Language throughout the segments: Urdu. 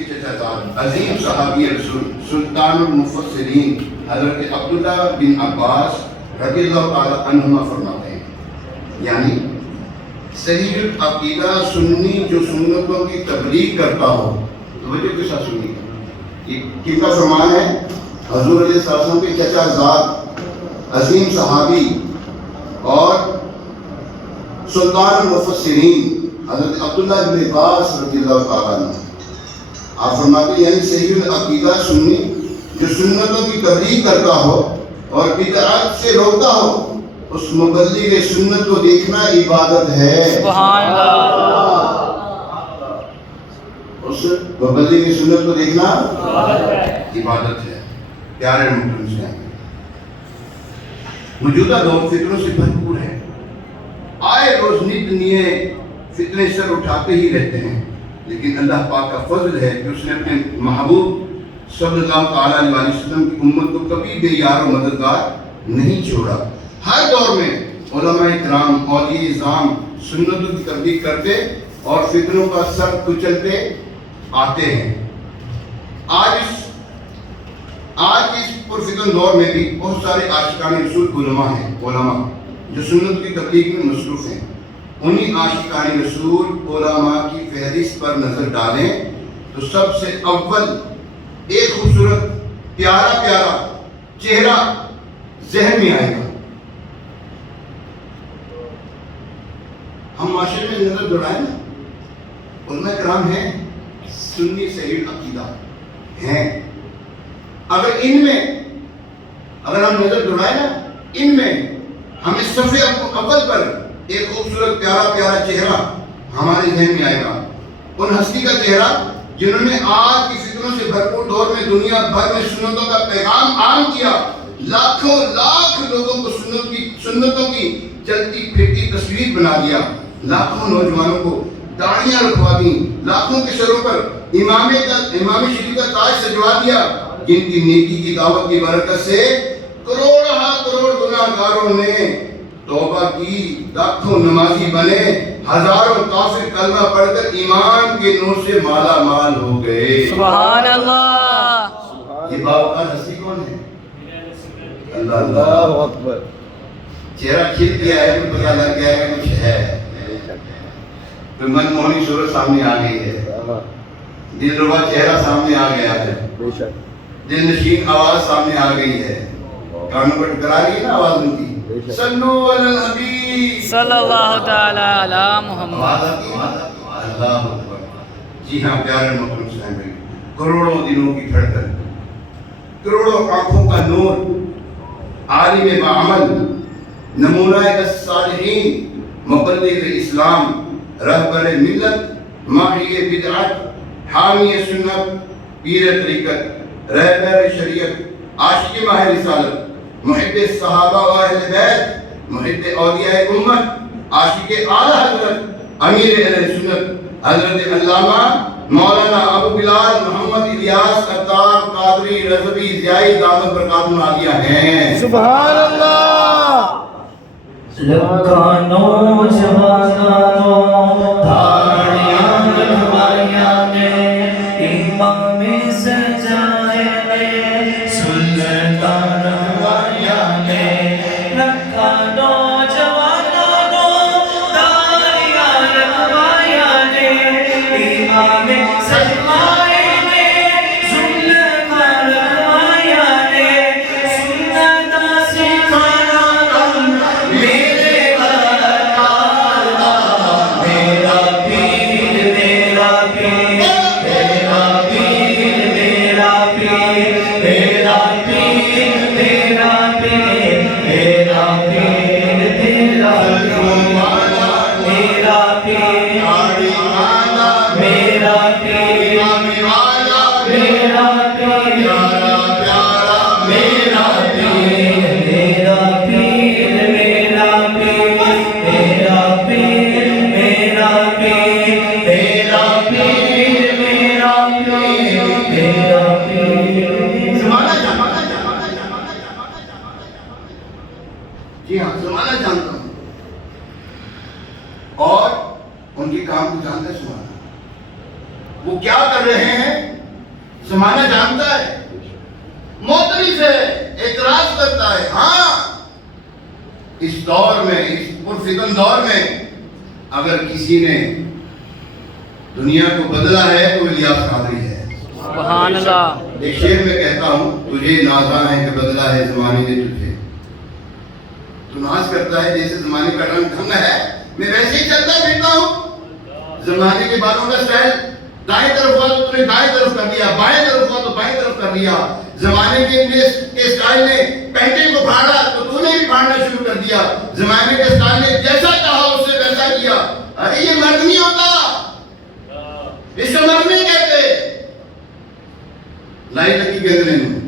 کے چچا زاد عظیم صحابی رسول سلطان المفسرین حضرت عبداللہ بن عباس رضی اللہ تعالی عنہما فرماتے ہیں، یعنی صحیح العقیدہ سنی جو سنتوں کی تبلیغ کرتا ہو، توجہ کے ساتھ سنیے، یہ کن کا فرمان ہے؟ حضور علیہ السلام کے چچا زاد عظیم صحابی اور سلطان المفسرین حضرت عبداللہ بن عباس رضی اللہ تعالیٰ عنہ، آپ فرماتے ہیں یعنی صحیح العقیدہ سنی جو سنتوں کی تبلیغ کرتا ہو اور بدعات سے روکتا ہو، اس مبلغ سنت کو دیکھنا عبادت ہے۔ سبحان اللہ۔ اس مبلغ سنت کو دیکھنا عبادت ہے۔ پیارے محترم اسلام، موجودہ دور فتنوں سے بھرپور ہے، آئے روز نت نئے فتنے سر اٹھاتے ہی رہتے ہیں، لیکن اللہ پاک کا فضل ہے کہ اس نے اپنے محبوب صلی اللہ تعالیٰ علیہ وسلم کی امت کو کبھی بے یار و مددگار نہیں چھوڑا۔ ہر دور میں علماء کرام اولیاء اعظام سنتوں کی تبلیغ کرتے اور فتنوں کا سر کچلتے آتے ہیں۔ آج اس پرفتن دور میں بھی بہت سارے عاشقان رسول علماء جو سنت کی تبلیغ میں مصروف ہیں۔ انہی عاشقان رسول علماء کی فہرست پر نظر ڈالیں تو سب سے اول ایک خوبصورت پیارا چہرہ ذہن میں آئے گا۔ ہم معاشرے میں نظر دوڑائیں نا، علماء کرام ہیں سنی صحیح عقیدہ ہیں، اگر ہم نظر دوڑائیں نا ان میں ہمیں صفحے اول پر ایک خوبصورت پیارا چہرہ ہمارے ذہن میں آئے گا، ان ہستی کا چہرہ جنہوں نے آج کی فتنوں سے بھرپور دور میں دنیا بھر میں سنتوں کا پیغام عام کیا، لاکھوں لاکھ لوگوں کو سنتوں کی چلتی پھرتی تصویر بنا دیا، لاکھوں نوجوانوں کو داڑیاں رکھوا دیں، لاکھوں کے سروں پر امام شریف کا تاج سجوا دیا، جن کی نیکی کی دعوت کی برکت سے کروڑ گناہگاروں نے توبہ کی، لاکھوں نمازی بنے، ہزاروں کافر کلمہ پڑھ کر ایمان کے نور سے مالا مال ہو گئے۔ سبحان اللہ۔ یہ باوقار ہستی کون ہے؟ اللہ اکبر۔ چہرہ کھل گیا ہے تو پتہ لگ گیا ہے کچھ ہے، تو من موہنی صورت سامنے آ گئی ہے، دل ربا چہرہ سامنے آ گیا ہے، دل نشین آواز سامنے آ گئی ہے، کانوں پر ٹکرا رہی ہے نا آواز ان کی، صلو علی الحبیب صلی اللہ تعالی علی محمد۔ اللہ اکبر۔ جی ہاں پیارے محترم اسلام بھائی، کروڑوں دلوں کی دھڑکن، کروڑوں آنکھوں کا نور، عالم بعمل، نمونہ الصالحین، مبلغ اسلام، رہبر ملت، ماحی بدعت، حامی سنت، پیر طریقت، رہبر شریعت، عاشق ماہ رسالت، محب صحابہ و اہل بیت، محب اولیاء امت، عاشق اعلی حضرت، امیر اہل سنت، حضرت علامہ مولانا ابو بلال محمد الیاس عطار قادری رضوی ضیائی دامت برکاتہ عالیہ ہیں۔ سبحان اللہ۔ لکھانو جوانانو دھاڑیاں رکھوائیاں نے، امام سجائے نے، سلطان رکھوائیاں نے، لکھانو جوانانو دھاڑیاں رکھوائیاں نے، امام سجائے نے، سلطان رکھوائیاں نے، سنت سکھانا جی ہاں زمانہ جانتا ہوں، اور ان کے کام کو جانتا ہے زمانہ، وہ کیا کر رہے ہیں زمانہ جانتا ہے، معترف ہے، اعتراض کرتا ہے. ہاں اس دور میں، اس پرفتن دور میں اگر کسی نے دنیا کو بدلا ہے تو الیاس قادری ہے. سبحان اللہ. ایک شعر میں کہتا ہوں، تجھے نازا ہے کہ بدلا ہے زمانے نے تجھے. تو ناز کرتا ہے جیسے زمانے کا رنگ ڈھنگ ہے، میں ویسے ہی چلتا پھرتا ہوں. زمانے کے بالوں کا سٹائل دائیں طرف ہوا تو تم نے دائیں طرف کر دیا، بائیں طرف ہوا تو بائیں طرف کر دیا. زمانے کے سٹائل نے پینٹنگ کو پھاڑا تو تو نے بھی پھاڑنا شروع کر دیا. زمانے کے سٹائل نے جیسا چاہا اس سے ویسا کیا. ارے یہ مرد نہیں ہوتا، اس کو مرد نہیں کہتے. لائی لگی گندنے میں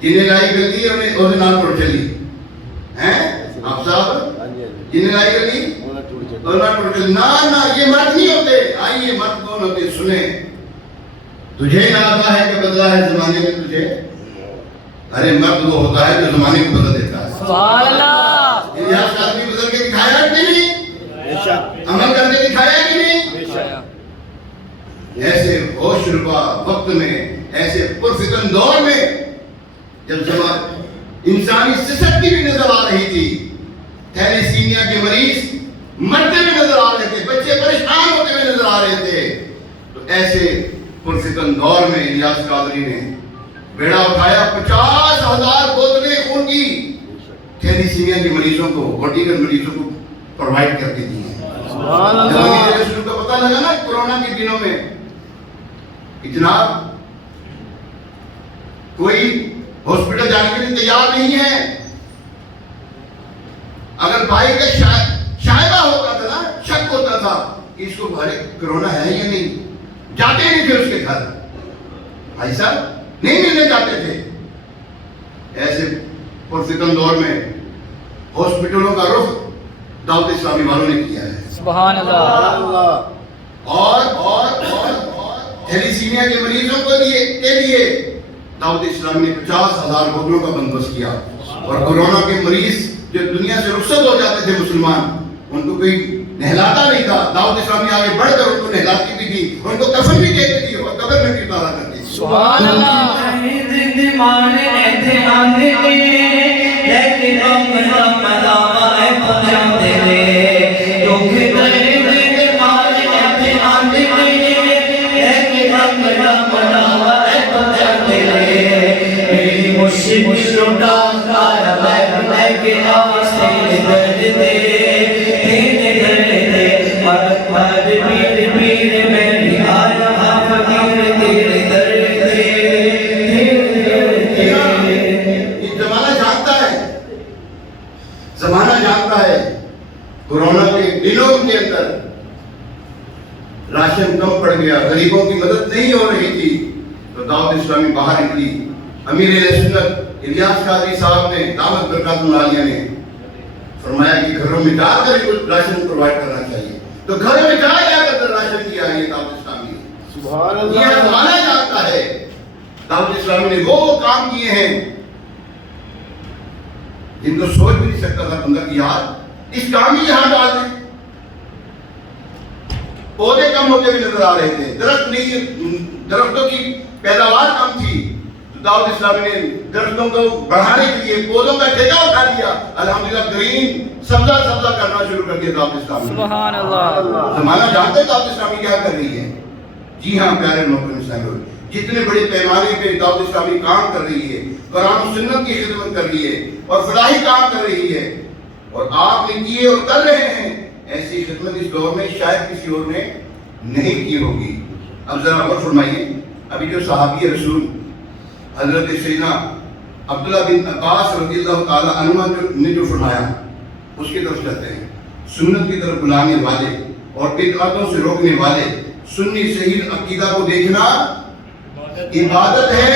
جنہیں لائی گندی انہیں اسے نال ٹوٹ چلی ہیں آپ صاحب، جنہیں لائی گندی اور نال ٹوٹ چلی. نا یہ مرد نہیں ہوتے. آئیے مرد کون ہوتے سنیں. تجھے نازا ہے کہ بدلا ہے زمانے میں تجھے. ارے مرد وہ ہوتا ہے جو زمانے کو بدل دیتا ہے. سبحان اللہ. الیاس قادری بدل کے دکھایا کہ نہیں؟ عمل کر کے دکھایا کہ نہیں؟ ایسے ہوش ربا وقت میں، ایسے پرفتن دور میں جب انسانی سستی بھی نظر آ رہی تھی، تھیلیسیمیا کے مریض مرتے ہوئے نظر آ رہے تھے، بچے پریشان ہوتے ہوئے نظر آ رہے تھے، تو ایسے پرفتن دور میں الیاس قادری نے بیڑا اٹھایا. 50,000 بوتلیں خون کی تھیلیسیمیا کے مریضوں کو اور دیگر مریضوں کو پرووائڈ کر کے دی ہیں. جب رسول کا پتہ لگا نا کورونا کے دنوں میں کہ جناب کوئی ہاسپٹل جانے کے لیے تیار نہیں ہے. اگر بھائی کا شائبہ ہوتا تھا نا، شک ہوتا تھا کہ اس کو کرونا ہے یا نہیں، جاتے نہیں تھے اس کے گھر. بھائی صاحب نہیں ملنے جاتے تھے. ایسے پرفتن دور میں ہاسپٹلوں کا رخ دعوت اسلامی والوں نے کیا ہے. سبحان اللہ. اور تھیلیسیمیا کے مریضوں کے لیے دعوت اسلامی نے 50,000 بوتلوں کا بندوبست کیا. اور کورونا کے مریض جو دنیا سے رخصت ہو جاتے تھے مسلمان، ان کو کوئی نہلاتا نہیں تھا. دعوت اسلامی آگے بڑھ کر ان کو نہلاتی بھی تھی، ان کو کفن بھی دیتی تھی اور قبر میں بھی اتارا کرتی تھی. سبحان اللہ. زمانہ جانتا ہے. کورونا کے دنوں کے اندر راشن کم پڑ گیا، غریبوں کی مدد نہیں ہو رہی تھی، تو دعوت اسلامی باہر نکلی. امیر اہل سنت الیاس قادری صاحب نے، دعوت برکات العالیہ نے فرمایا کہ گھروں میں جا کر کچھ راشن پرووائڈ کرنا چاہیے. تو گھروں میں جا کر راشن کیا ہے دعوت اسلامی نے. سبحان یہ اللہ. زمانہ جانتا ہے. دعوت اسلامی نے وہ کام کیے ہیں جن کو سوچ بھی نہیں سکتا تھا بندہ کہ یار اس کام ہی یہاں ڈال دیں. پودے کم ہوتے ہوئے نظر آ رہے تھے، درخت نہیں، درختوں کی پیداوار کم تھی، تو دعوت اسلامی نے درختوں کو بڑھانے کے لیے پودوں کا ٹھیکہ اٹھا لیا. الحمدللہ گرین سبزہ کرنا شروع کر دیا دعوت اسلامی. سبحان اللہ. زمانہ جانتے دعوت اسلامی کیا کر رہی ہے. جی ہاں پیارے محترم اسلامی، جتنے بڑے پیمانے پہ دعوت اسلامی کام کر رہی ہے، قرآن و سنت کی خدمت کر رہی ہے اور فلاحی کام کر رہی ہے، اور آپ نے کیے اور کر رہے ہیں. ایسی خدمت اس دور میں شاید کسی اور نے نہیں کی ہوگی. اب ذرا غور فرمائیے، ابھی جو صحابی رسول حضرت سیدنا عبداللہ بن عباس رضی اللہ تعالیٰ عنہ نے جو فرمایا اس کی طرف چلتے ہیں. سنت کی طرف بلانے والے اور بدعتوں سے روکنے والے، سنی صحیح عقیدہ کو دیکھنا عبادت ہے.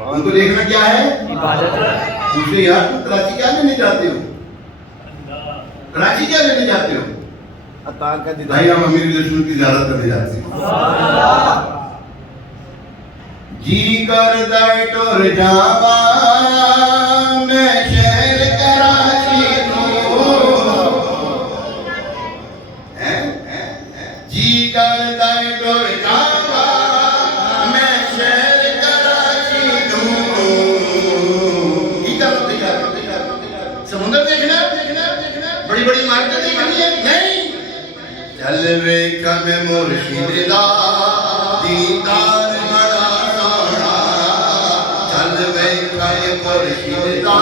ان کو دیکھنا کیا ہے؟ عبادت ہے. پوچھے یار تم کراچی کیا لینے جاتے ہو؟ کراچی کیا لینے جاتے ہو؟ بھائی ہم امیر رسول کی زیارت کرنے جاتے ہیں. جی کرتا ٹور جاوا میں شہر کراچی جی کرتا ٹور جاوا جلوے کم مرشد دا دیدار بڑا سونا جلوے کم مرشد دا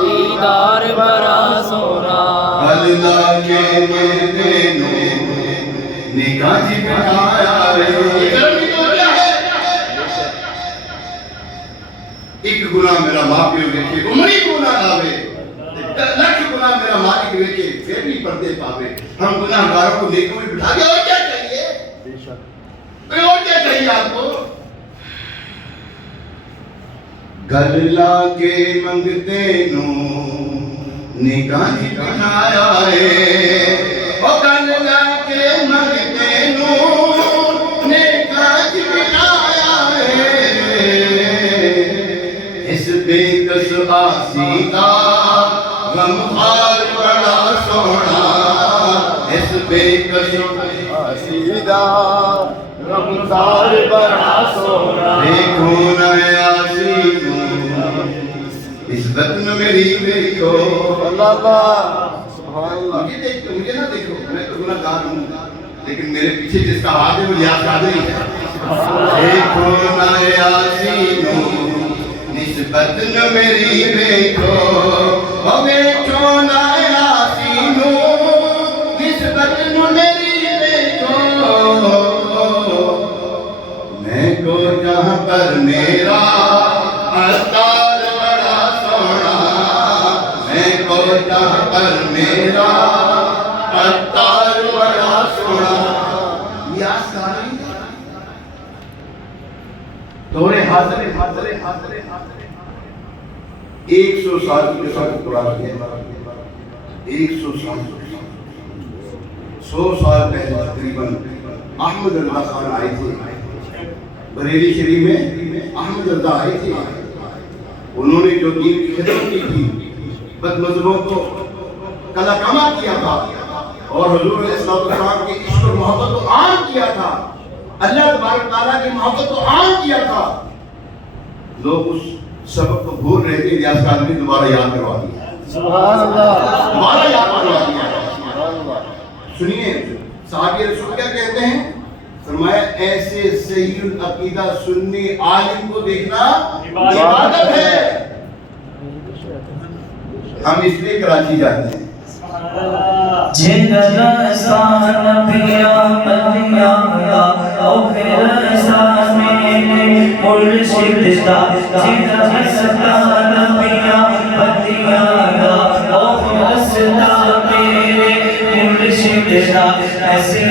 دیدار بڑا سونا اللہ کے مردے نو نگاہ جی بٹھایا رہے ایک گناہ میرا ماں پیو دیکھے عمری گناہ لاوے لکھ گناہ میرا مالک دیکھے پھر بھی پردے پاوے ہم گناہ گاروں کو نیکوں میں بٹھا دیا اور کیا چاہیے اور کیا چاہیے آپ کو گل لا کے منگتے نو نگاہ جی بٹھایا ہے او گل لا کے منگتے نو نگاہ جی بٹھایا ہے اس بے کس آسیدہ غمخوار بڑا سونا اس بے کس آسیدہ غمخوار بڑا سونا دیکھو نہ آسیدوں اس بدن میری دیکھو اللہ سبحان اللہ مجھے نہ دیکھو میں تو گناہ گار ہوں لیکن میرے پیچھے جس کا ہاتھ ہے وہ یاد قادری ہے دیکھو نہ آسیدوں نسبت نہ میری دیکھو او بیٹھو نہ آسینو نسبت نہ میری دیکھو میں کو جہاں پر میرا عطار بڑا سونا میں کو جہاں پر میرا عطار بڑا سونا یہ آسانی دورے حاضر 100 سال کی قسم قرآن ہے 100 سال 100 سال پہلے تقریباً احمد رضا خان آئے تھے بریلی شریف میں احمد رضا آئے تھے انہوں نے جو دین کی خدمت کی تھی بد مذہبوں کو کلا کما کیا تھا اور حضور علیہ السلام کے عشق و محبت کو عام کیا تھا اللہ تبارک تعالیٰ کی محبت کو عام کیا تھا لوگ اس سبق کو بھول رہے تھے ریاض قادری دوبارہ یاد کروا دیا سبحان اللہ دوبارہ یاد کروا دیا سنیے صحابی رسول کیا کہتے ہیں فرمایا ایسے صحیح العقیدہ سنی عالم کو دیکھنا عبادت ہے ہم اس لیے کراچی جاتے ہیں جگہ پیا پتیا او پھر سامنے مرشد دا جگہ پیا پتیا او پھر میرے مرشد دا ایسے